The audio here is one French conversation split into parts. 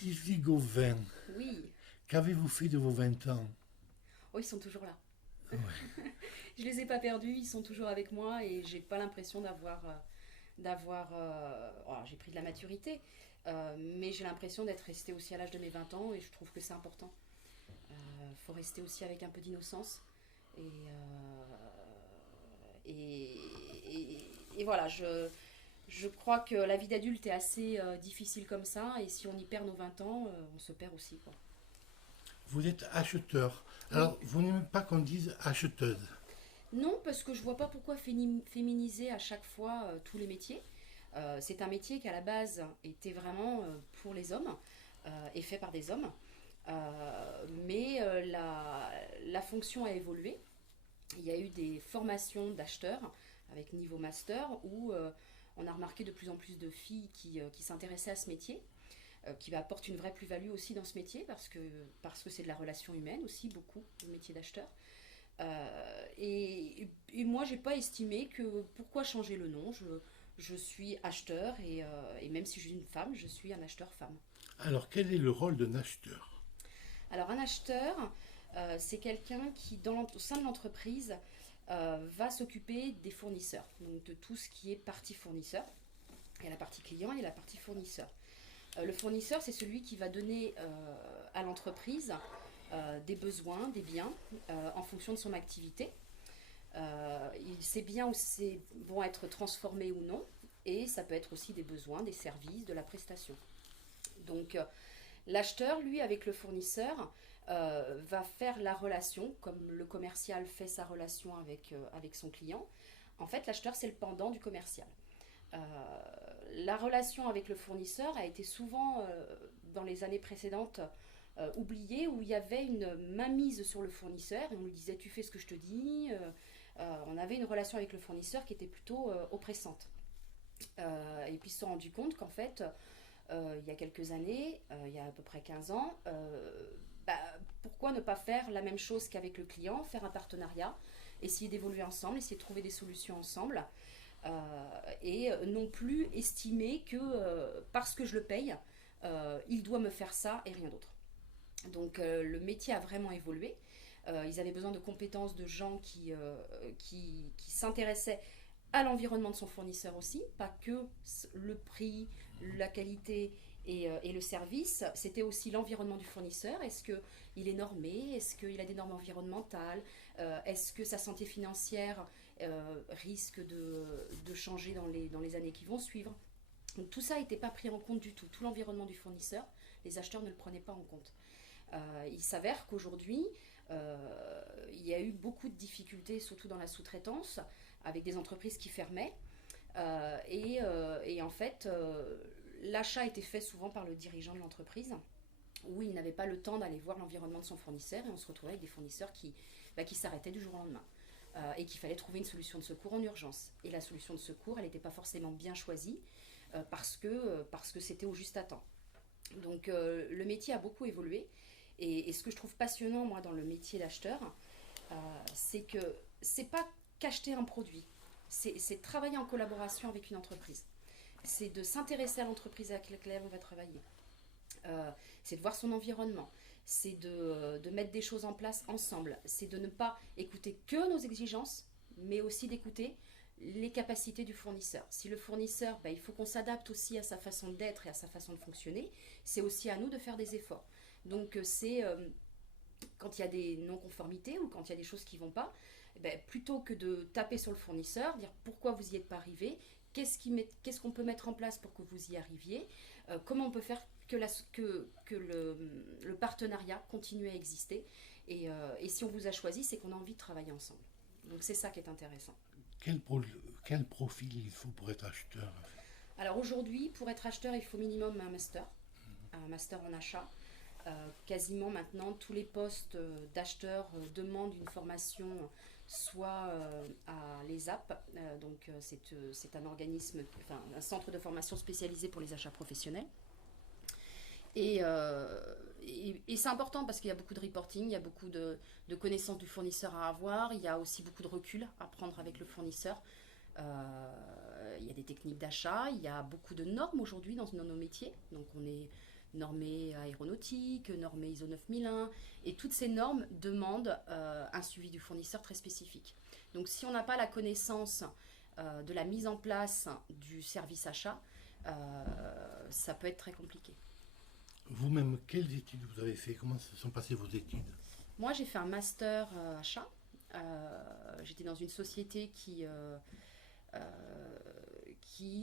Sylvie Gauvin, Oui, qu'avez-vous fait de vos 20 ans? oh, ils sont toujours là. Ouais. Je les ai pas perdus, ils sont toujours avec moi et j'ai pas l'impression oh, j'ai pris de la maturité, mais j'ai l'impression d'être restée aussi à l'âge de mes 20 ans et je trouve que c'est important. Faut rester aussi avec un peu d'innocence et voilà, je crois que la vie d'adulte est assez difficile comme ça et si on y perd nos 20 ans, on se perd aussi, quoi. Vous êtes acheteur. Oui. Alors, vous n'aimez pas qu'on dise acheteuse. Non, parce que je vois pas pourquoi féminiser à chaque fois tous les métiers. C'est un métier qui à la base était vraiment pour les hommes et fait par des hommes. Mais la fonction a évolué. Il y a eu des formations d'acheteurs avec niveau master où on a remarqué de plus en plus de filles qui s'intéressaient à ce métier, qui apporte une vraie plus-value aussi dans ce métier parce que c'est de la relation humaine aussi beaucoup, le métier d'acheteur. Et moi, j'ai pas estimé que pourquoi changer le nom. Je suis acheteur et même si je suis une femme, je suis un acheteur femme. Alors, quel est le rôle d'un acheteur? Alors, un acheteur, c'est quelqu'un qui, au sein de l'entreprise, va s'occuper des fournisseurs, donc de tout ce qui est partie fournisseur. Il y a la partie client et la partie fournisseur. Le fournisseur, c'est celui qui va donner à l'entreprise des besoins, des biens, en fonction de son activité. Ces biens vont être transformés ou non, et ça peut être aussi des besoins, des services, de la prestation. Donc l'acheteur, lui, avec le fournisseur, va faire la relation, comme le commercial fait sa relation avec son client. En fait, l'acheteur, c'est le pendant du commercial. Euh, la relation avec le fournisseur a été souvent, dans les années précédentes, oubliée, où il y avait une mainmise sur le fournisseur et on lui disait tu fais ce que je te dis. On avait une relation avec le fournisseur qui était plutôt oppressante. Et puis ils se sont rendus compte qu'en fait, il y a quelques années, il y a à peu près 15 ans, bah, pourquoi ne pas faire la même chose qu'avec le client, faire un partenariat, essayer d'évoluer ensemble, essayer de trouver des solutions ensemble, et non plus estimer que parce que je le paye, il doit me faire ça et rien d'autre. Donc le métier a vraiment évolué. Ils avaient besoin de compétences de gens qui s'intéressaient à l'environnement de son fournisseur aussi, pas que le prix, la qualité et le service, c'était aussi l'environnement du fournisseur. Est-ce qu'il est normé? Est-ce qu'il a des normes environnementales? Est-ce que sa santé financière risque de changer dans les années qui vont suivre? Donc tout ça n'était pas pris en compte du tout. Tout l'environnement du fournisseur, les acheteurs ne le prenaient pas en compte. Il s'avère qu'aujourd'hui, il y a eu beaucoup de difficultés, surtout dans la sous-traitance, avec des entreprises qui fermaient. Et en fait, l'achat était fait souvent par le dirigeant de l'entreprise, où il n'avait pas le temps d'aller voir l'environnement de son fournisseur, et on se retrouvait avec des fournisseurs qui s'arrêtaient du jour au lendemain. Et qu'il fallait trouver une solution de secours en urgence. Et la solution de secours, elle n'était pas forcément bien choisie, parce que c'était au juste à temps. Donc le métier a beaucoup évolué. Et ce que je trouve passionnant, moi, dans le métier d'acheteur, c'est que c'est pas qu'acheter un produit, c'est travailler en collaboration avec une entreprise. C'est de s'intéresser à l'entreprise avec laquelle on va travailler. C'est de voir son environnement. C'est de mettre des choses en place ensemble. C'est de ne pas écouter que nos exigences, mais aussi d'écouter les capacités du fournisseur. Si le fournisseur, il faut qu'on s'adapte aussi à sa façon d'être et à sa façon de fonctionner, c'est aussi à nous de faire des efforts. Donc c'est quand il y a des non-conformités ou quand il y a des choses qui ne vont pas, plutôt que de taper sur le fournisseur, dire pourquoi vous n'y êtes pas arrivé, qu'est-ce qu'on peut mettre en place pour que vous y arriviez, comment on peut faire que le partenariat continue à exister. Et si on vous a choisi, c'est qu'on a envie de travailler ensemble. Donc c'est ça qui est intéressant. Quel, pro- quel profil il faut pour être acheteur? Alors aujourd'hui, pour être acheteur, il faut minimum un master en achat. Quasiment maintenant, tous les postes d'acheteurs demandent une formation soit à l'ESAP, donc c'est un organisme, enfin un centre de formation spécialisé pour les achats professionnels. Et c'est important parce qu'il y a beaucoup de reporting, il y a beaucoup de connaissances du fournisseur à avoir, il y a aussi beaucoup de recul à prendre avec le fournisseur. Il y a des techniques d'achat, il y a beaucoup de normes aujourd'hui dans nos métiers, donc on est normée aéronautique, normée ISO 9001, et toutes ces normes demandent un suivi du fournisseur très spécifique. Donc si on n'a pas la connaissance de la mise en place du service achat, ça peut être très compliqué. Vous-même, quelles études vous avez fait? Comment se sont passées vos études? Moi, j'ai fait un master achat. J'étais dans une société qui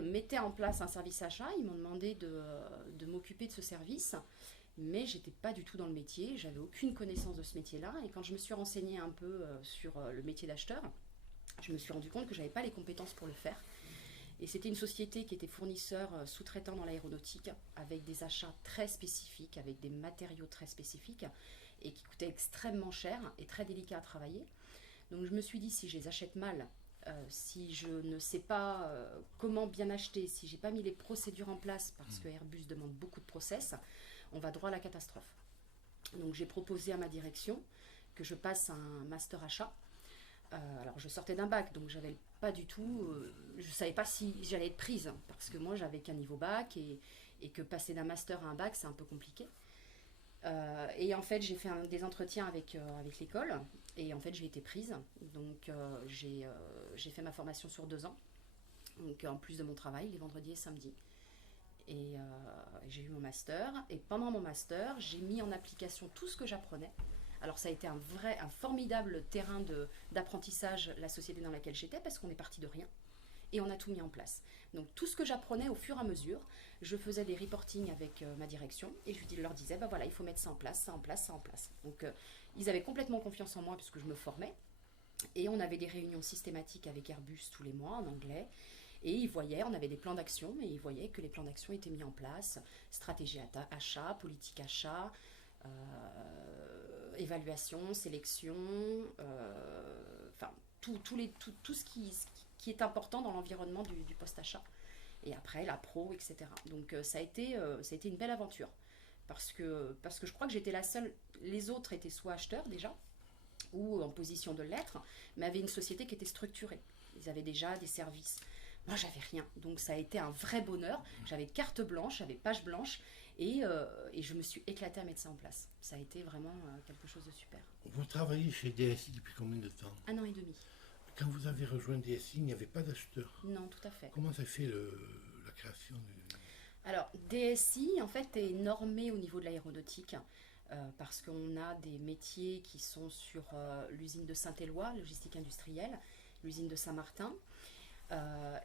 mettait en place un service achat. Ils m'ont demandé de m'occuper de ce service, mais j'étais pas du tout dans le métier. J'avais aucune connaissance de ce métier-là. Et quand je me suis renseignée un peu sur le métier d'acheteur, je me suis rendu compte que j'avais pas les compétences pour le faire. Et c'était une société qui était fournisseur sous-traitant dans l'aéronautique, avec des achats très spécifiques, avec des matériaux très spécifiques, et qui coûtaient extrêmement cher et très délicats à travailler. Donc je me suis dit, si je les achète mal, si je ne sais pas comment bien acheter, si j'ai pas mis les procédures en place, parce que Airbus demande beaucoup de process, on va droit à la catastrophe. Donc j'ai proposé à ma direction que je passe un master achat. Alors je sortais d'un bac, donc j'avais pas du tout, je savais pas si j'allais être prise, parce que moi j'avais qu'un niveau bac, et que passer d'un master à un bac c'est un peu compliqué. Et en fait j'ai fait des entretiens avec l'école, et en fait j'ai été prise. Donc j'ai fait ma formation sur 2 ans, donc en plus de mon travail les vendredis et samedis. Et j'ai eu mon master, et pendant mon master j'ai mis en application tout ce que j'apprenais. Alors ça a été un formidable terrain d'apprentissage, la société dans laquelle j'étais, parce qu'on est parti de rien et on a tout mis en place. Donc tout ce que j'apprenais au fur et à mesure, je faisais des reportings avec ma direction, et je leur disais, bah voilà, il faut mettre ça en place, ça en place, ça en place. Donc ils avaient complètement confiance en moi puisque je me formais, et on avait des réunions systématiques avec Airbus tous les mois en anglais. Et ils voyaient, on avait des plans d'action, et ils voyaient que les plans d'action étaient mis en place, stratégie achat, politique achat, évaluation, sélection, enfin tout ce qui est important dans l'environnement du post-achat. Et après la pro, etc. Donc ça a été une belle aventure, parce que je crois que j'étais la seule. Les autres étaient soit acheteurs déjà, ou en position de l'être, mais avaient une société qui était structurée. Ils avaient déjà des services. Moi, j'avais rien. Donc ça a été un vrai bonheur. J'avais carte blanche, j'avais page blanche, et je me suis éclatée à mettre ça en place. Ça a été vraiment quelque chose de super. Vous travaillez chez DSI depuis combien de temps? 1 an et demi. Quand vous avez rejoint DSI, il n'y avait pas d'acheteur. Non, tout à fait. Comment s'est fait la création du... Alors, DSI, en fait, est normé au niveau de l'aéronautique, parce qu'on a des métiers qui sont sur l'usine de Saint-Éloi, logistique industrielle, l'usine de Saint-Martin.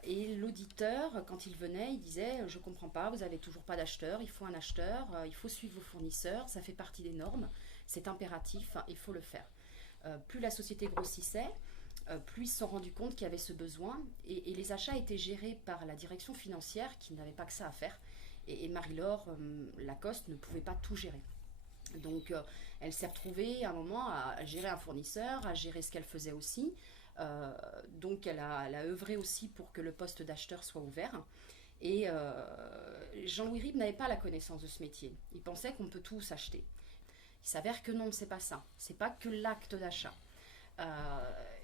Et l'auditeur, quand il venait, il disait, je ne comprends pas, vous n'avez toujours pas d'acheteur, il faut un acheteur, il faut suivre vos fournisseurs, ça fait partie des normes, c'est impératif, il faut le faire. Plus la société grossissait, plus ils se sont rendus compte qu'il y avait ce besoin, et les achats étaient gérés par la direction financière qui n'avait pas que ça à faire, et Marie-Laure Lacoste ne pouvait pas tout gérer. Donc elle s'est retrouvée à un moment à gérer un fournisseur, à gérer ce qu'elle faisait aussi. Donc elle a œuvré aussi pour que le poste d'acheteur soit ouvert. Et Jean-Louis Ribes n'avait pas la connaissance de ce métier. Il pensait qu'on peut tout s'acheter. Il s'avère que non, c'est pas ça. C'est pas que l'acte d'achat.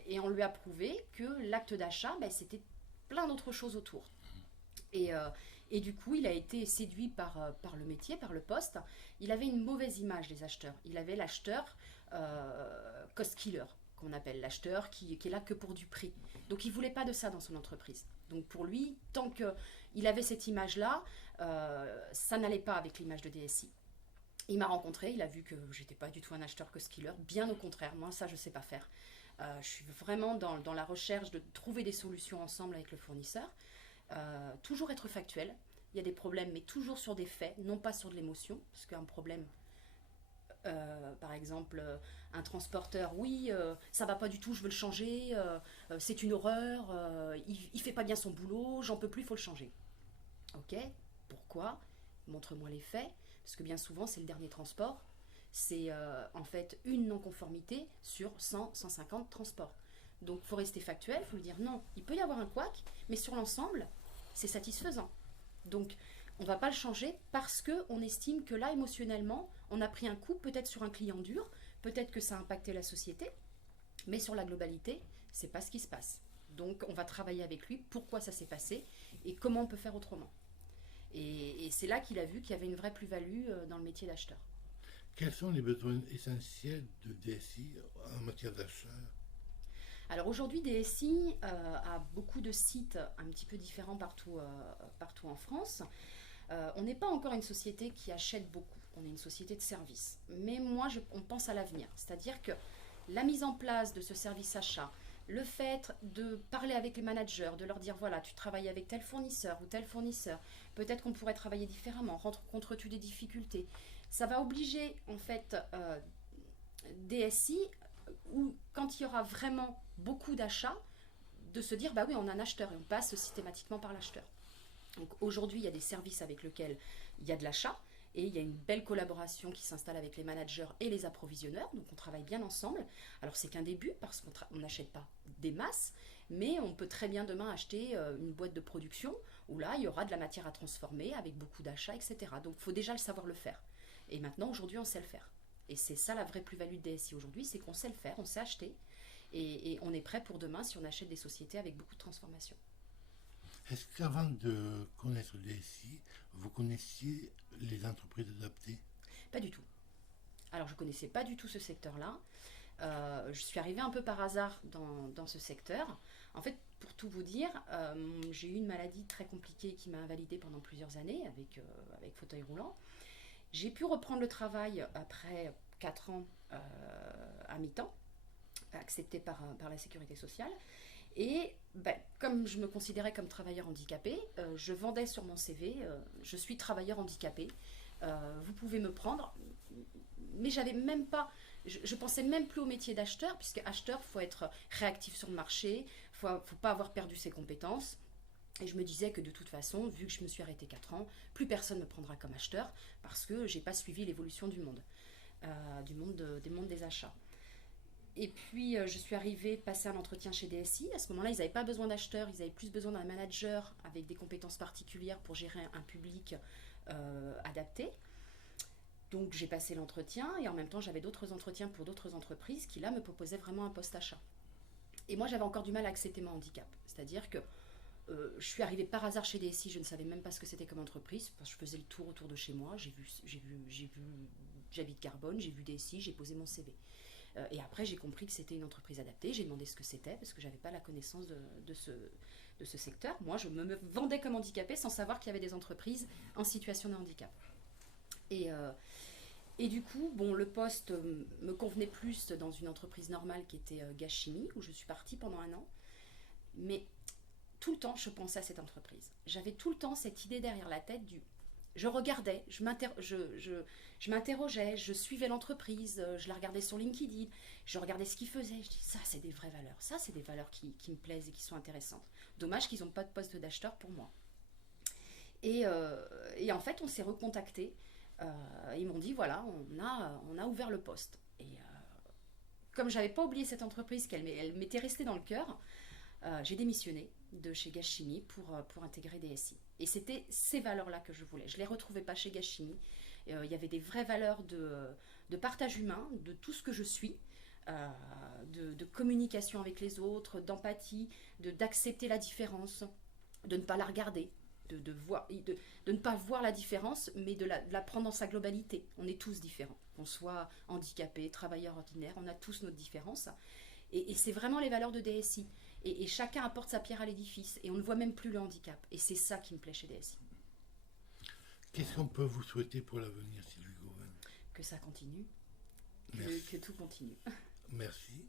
Et on lui a prouvé que l'acte d'achat, c'était plein d'autres choses autour. Et du coup, il a été séduit par le métier, par le poste. Il avait une mauvaise image des acheteurs. Il avait l'acheteur cost killer, qu'on appelle l'acheteur qui est là que pour du prix. Donc il ne voulait pas de ça dans son entreprise. Donc pour lui, tant qu'il avait cette image-là, ça n'allait pas avec l'image de DSI. Il m'a rencontré, il a vu que j'étais pas du tout un acheteur cost killer, bien au contraire, moi ça je sais pas faire. Je suis vraiment dans la recherche de trouver des solutions ensemble avec le fournisseur. Toujours être factuel, il y a des problèmes, mais toujours sur des faits, non pas sur de l'émotion, parce qu'un problème... par exemple, un transporteur, oui, ça va pas du tout, je veux le changer, c'est une horreur, il fait pas bien son boulot, j'en peux plus, il faut le changer. Ok, pourquoi? Montre-moi les faits, parce que bien souvent c'est le dernier transport, c'est en fait une non-conformité sur 100, 150 transports. Donc il faut rester factuel, il faut lui dire non, il peut y avoir un couac, mais sur l'ensemble, c'est satisfaisant. Donc on ne va pas le changer parce qu'on estime que là, émotionnellement, on a pris un coup, peut-être sur un client dur, peut-être que ça a impacté la société, mais sur la globalité, c'est pas ce qui se passe. Donc, on va travailler avec lui, pourquoi ça s'est passé et comment on peut faire autrement. Et c'est là qu'il a vu qu'il y avait une vraie plus-value dans le métier d'acheteur. Quels sont les besoins essentiels de DSI en matière d'achat? Alors aujourd'hui, DSI a beaucoup de sites un petit peu différents partout en France. On n'est pas encore une société qui achète beaucoup, on est une société de service. Mais moi, on pense à l'avenir, c'est-à-dire que la mise en place de ce service achat, le fait de parler avec les managers, de leur dire voilà, tu travailles avec tel fournisseur ou tel fournisseur, peut-être qu'on pourrait travailler différemment, rencontres-tu des difficultés, ça va obliger en fait DSI, ou quand il y aura vraiment beaucoup d'achats, de se dire bah oui, on a un acheteur et on passe systématiquement par l'acheteur. Donc aujourd'hui, il y a des services avec lesquels il y a de l'achat et il y a une belle collaboration qui s'installe avec les managers et les approvisionneurs. Donc on travaille bien ensemble. Alors c'est qu'un début parce qu'on n'achète pas des masses, mais on peut très bien demain acheter une boîte de production où là, il y aura de la matière à transformer avec beaucoup d'achats, etc. Donc il faut déjà le savoir le faire. Et maintenant, aujourd'hui, on sait le faire. Et c'est ça la vraie plus-value de DSI aujourd'hui, c'est qu'on sait le faire, on sait acheter et on est prêt pour demain si on achète des sociétés avec beaucoup de transformation. Est-ce qu'avant de connaître le DSI, vous connaissiez les entreprises adaptées? Pas du tout. Alors je ne connaissais pas du tout ce secteur-là. Je suis arrivée un peu par hasard dans ce secteur. En fait, pour tout vous dire, j'ai eu une maladie très compliquée qui m'a invalidée pendant plusieurs années avec fauteuil roulant. J'ai pu reprendre le travail après 4 ans à mi-temps, accepté par la sécurité sociale. Et ben, comme je me considérais comme travailleur handicapé, je vendais sur mon CV, je suis travailleur handicapé, vous pouvez me prendre, mais j'avais même pas, je pensais même plus au métier d'acheteur, puisque acheteur, il faut être réactif sur le marché, faut pas avoir perdu ses compétences. Et je me disais que de toute façon, vu que je me suis arrêtée 4 ans, plus personne ne me prendra comme acheteur, parce que j'ai pas suivi l'évolution du monde, des mondes des achats. Et puis, je suis arrivée passer un entretien chez DSI. À ce moment-là, ils n'avaient pas besoin d'acheteurs, ils avaient plus besoin d'un manager avec des compétences particulières pour gérer un public adapté. Donc, j'ai passé l'entretien et en même temps, j'avais d'autres entretiens pour d'autres entreprises qui, là, me proposaient vraiment un poste achat. Et moi, j'avais encore du mal à accepter mon handicap. C'est-à-dire que je suis arrivée par hasard chez DSI, je ne savais même pas ce que c'était comme entreprise, parce que je faisais le tour autour de chez moi, j'habite Carbone, j'ai vu DSI, j'ai posé mon CV. Et après, j'ai compris que c'était une entreprise adaptée. J'ai demandé ce que c'était parce que je n'avais pas la connaissance de ce secteur. Moi, je me vendais comme handicapée sans savoir qu'il y avait des entreprises en situation de handicap. Et du coup, bon, le poste me convenait plus dans une entreprise normale qui était Gaz-Chimie, où je suis partie pendant 1 an. Mais tout le temps, je pensais à cette entreprise. J'avais tout le temps cette idée derrière la tête du... Je regardais, je m'interrogeais, je suivais l'entreprise, je la regardais sur LinkedIn, je regardais ce qu'ils faisaient, je dis ça c'est des vraies valeurs, ça c'est des valeurs qui me plaisent et qui sont intéressantes. Dommage qu'ils n'ont pas de poste d'acheteur pour moi. Et en fait on s'est recontacté, ils m'ont dit voilà on a ouvert le poste. Et comme j'avais pas oublié cette entreprise, elle m'était restée dans le cœur, j'ai démissionné de chez Gaz-Chimie pour intégrer DSI. Et c'était ces valeurs-là que je voulais. Je ne les retrouvais pas chez Gaz-Chimie. Il y avait des vraies valeurs de partage humain, de tout ce que je suis, de communication avec les autres, d'empathie, d'accepter la différence, de ne pas la regarder, de ne pas voir la différence, mais de la prendre dans sa globalité. On est tous différents. Qu'on soit handicapé, travailleur ordinaire, on a tous notre différence. Et c'est vraiment les valeurs de DSI. Et chacun apporte sa pierre à l'édifice. Et on ne voit même plus le handicap. Et c'est ça qui me plaît chez DSI. Qu'est-ce qu'on peut vous souhaiter pour l'avenir, Sylvie Gauvin? Que ça continue. Merci. Que tout continue. Merci.